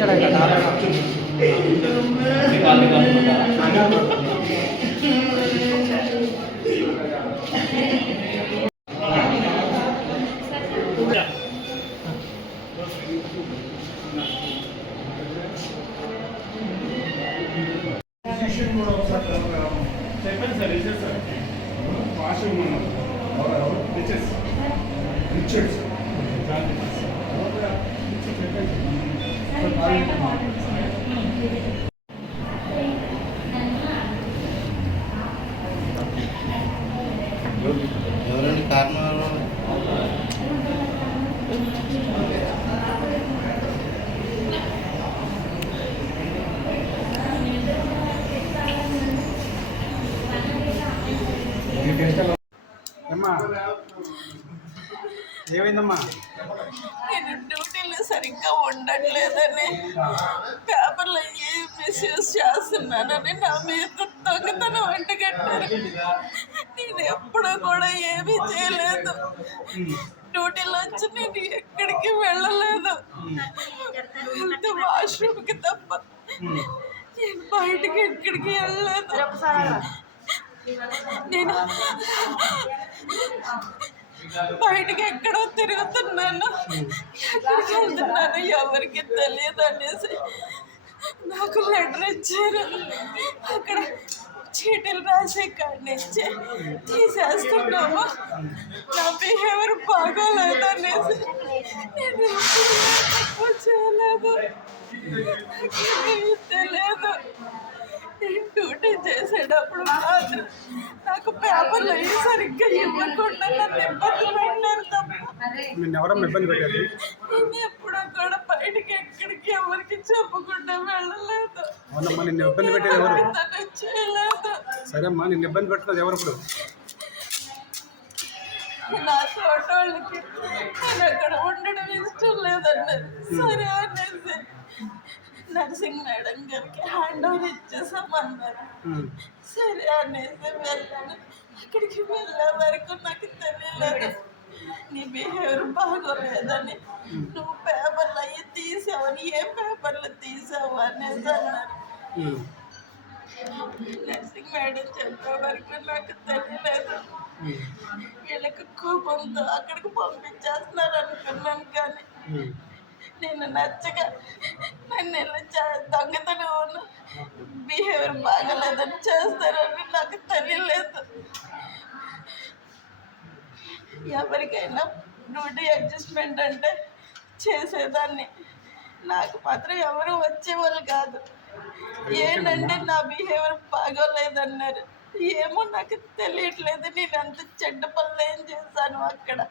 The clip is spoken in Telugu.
चढ़ाएगा निकाल निकाल చెప్పండి సార్ రిచర్స్ సార్ వాషింగ్ రిచర్స్ రిచర్స్ చెప్పండి ఎవరండి కారణాలు? ఏమైందమ్మా? సరిగ్గా ఉండట్లేదని. పేపర్లో ఏ మిస్యూజ్ చేస్తున్నానని నా మీద దొంగతనం వంటగట్టారు నేను ఎప్పుడూ కూడా ఏమీ చేయలేదు. డ్యూటీలో వచ్చి నేను ఎక్కడికి వెళ్ళలేదు. వాష్రూమ్కి తప్ప నేను బయటకి ఎక్కడికి వెళ్ళలేదు. నేను బయటకి ఎక్కడో తిరుగుతున్నాను. ఎక్కడికి వెళ్తున్నాను ఎవరికి తెలియదు అనేసి. నాకు లెటర్ ఇచ్చారు. అక్కడ చీటీలు రాసే కాడి నుంచి తీసేస్తున్నాము. నా బిహేవియర్ బాగోలేదు అనేసి. నేను ఎప్పుడు తక్కువ చేయలేదు. తెలియదు. చేసేటప్పుడు మాత్రం నాకు పేపర్లు అయ్యి సరిగ్గా ఇవ్వకుండా నన్ను ఇబ్బంది పెట్టారు తప్ప. నిన్ను ఎవరమ్మా ఇబ్బంది పెట్టారు నేను ఎప్పుడూ కూడా బయటికి ఎక్కడికి ఎవరికి చెప్పకుండా వెళ్ళలేదు. చేయలేదు. సరేమ్మా నిన్ను ఇబ్బంది పెట్టినది ఎవరు ఇప్పుడు? నా తోటోళ్ళకి నేను అక్కడ ఉండడం ఇష్టం లేదన్నది సరే అనేసి నర్సింగ్ మేడం గారికి హ్యాండ్ ఓవర్ ఇచ్చేసామన్నారు. సరే అనేసి వెళ్ళాను అక్కడికి వెళ్ళే వరకు నాకు తెలియలేదు నీ బిహేవియర్ బాగోలేదని నువ్వు పేపర్లు అయ్యి తీసావని ఏ పేపర్లు తీసావు అనేసి అన్నారు. నర్సింగ్ మేడం చెప్పే వరకు నాకు తెలియలేదు. వీళ్ళకి కోపంతో అక్కడికి పంపించేస్తున్నారు అనుకున్నాను కానీ. నేను నచ్చగా నేను ఇలా చే- దొంగతనం బిహేవియర్ బాగలేదని చేస్తారని నాకు తెలియలేదు. ఎవరికైనా డ్యూటీ అడ్జస్ట్మెంట్ అంటే చేసేదాన్ని. నాకు మాత్రం ఎవరు వచ్చేవాళ్ళు కాదు. ఏంటంటే నా బిహేవియర్ బాగోలేదన్నారు. ఏమో నాకు తెలియట్లేదు. నేను అంత చెడ్డ పనులు ఏం చేశాను అక్కడ.